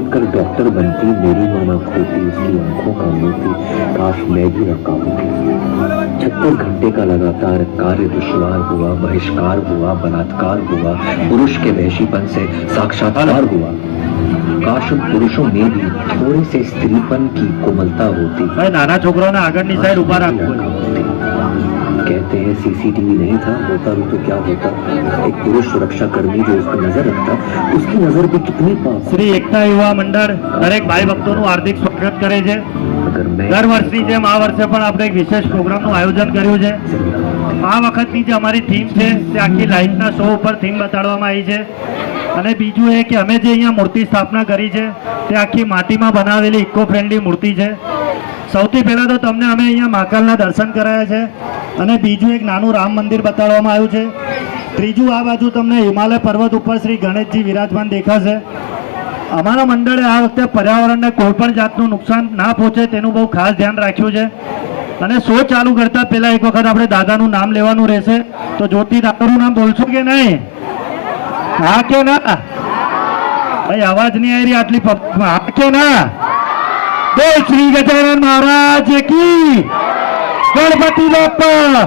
देखकर डॉक्टर बनती, मेरी मां न खोती उसकी आंखों का मोती, काश मैं भी रखा होती। 36 घंटे का लगातार कार्य दुश्वार हुआ, बहिष्कार हुआ, बलात्कार हुआ, पुरुष के वहशीपन से साक्षात्कार हुआ। काश उन पुरुषों में भी थोड़े से स्त्रीपन की कोमलता होती। नाना छोकरों ने આગળની સાઈડ ઉભા રાખવું। कहते हैं सीसीटीवी नहीं था, होता भी तो क्या होता। एक पुरुष सुरक्षा कर्मी जो उस पर नजर रखता, उसकी नजर भी कितनी पास। શ્રી એકતા યુવા મંડળ દરેક ભાઈ ભક્તોનું હાર્દિક સ્વાગત કરે છે। દર વર્ષની જેમ આ વર્ષે પણ આપણે એક વિશેષ પ્રોગ્રામનું આયોજન કર્યું છે। આ વખતની જે અમારી થીમ છે તે આખી લાઇટના શો ઉપર થીમ બતાડવામાં આવી છે। અને બીજું એ કે અમે જે અહીંયા મૂર્તિ સ્થાપના કરી છે તે આખી માટીમાં બનાવેલી ઇકો ફ્રેન્ડલી મૂર્તિ છે। સૌથી પહેલાં તો તમને અમે અહીંયા મહાકાલના દર્શન કરાયા છે અને બીજું એક નાનું રામ મંદિર બતાડવામાં આવ્યું છે। ત્રીજું આ બાજુ તમને હિમાલય પર્વત ઉપર શ્રી ગણેશજી વિરાજમાન દેખાશે। અમારા મંડળે આ વખતે પર્યાવરણને કોઈ પણ જાતનું નુકસાન ના પહોંચે તેનું બહુ ખાસ ધ્યાન રાખ્યું છે। અને શો ચાલુ કરતા પહેલા એક વખત આપણે દાદાનું નામ લેવાનું રહેશે। તો જ્યોતિ દાદાનું નામ બોલશો કે નહીં? હા કે ના? ભાઈ અવાજ નહીં આવી રહી આટલી હા કે ના? બોલ શ્રી ગજાનન મહારાજ કી, ગણપતિ બાપ્પા।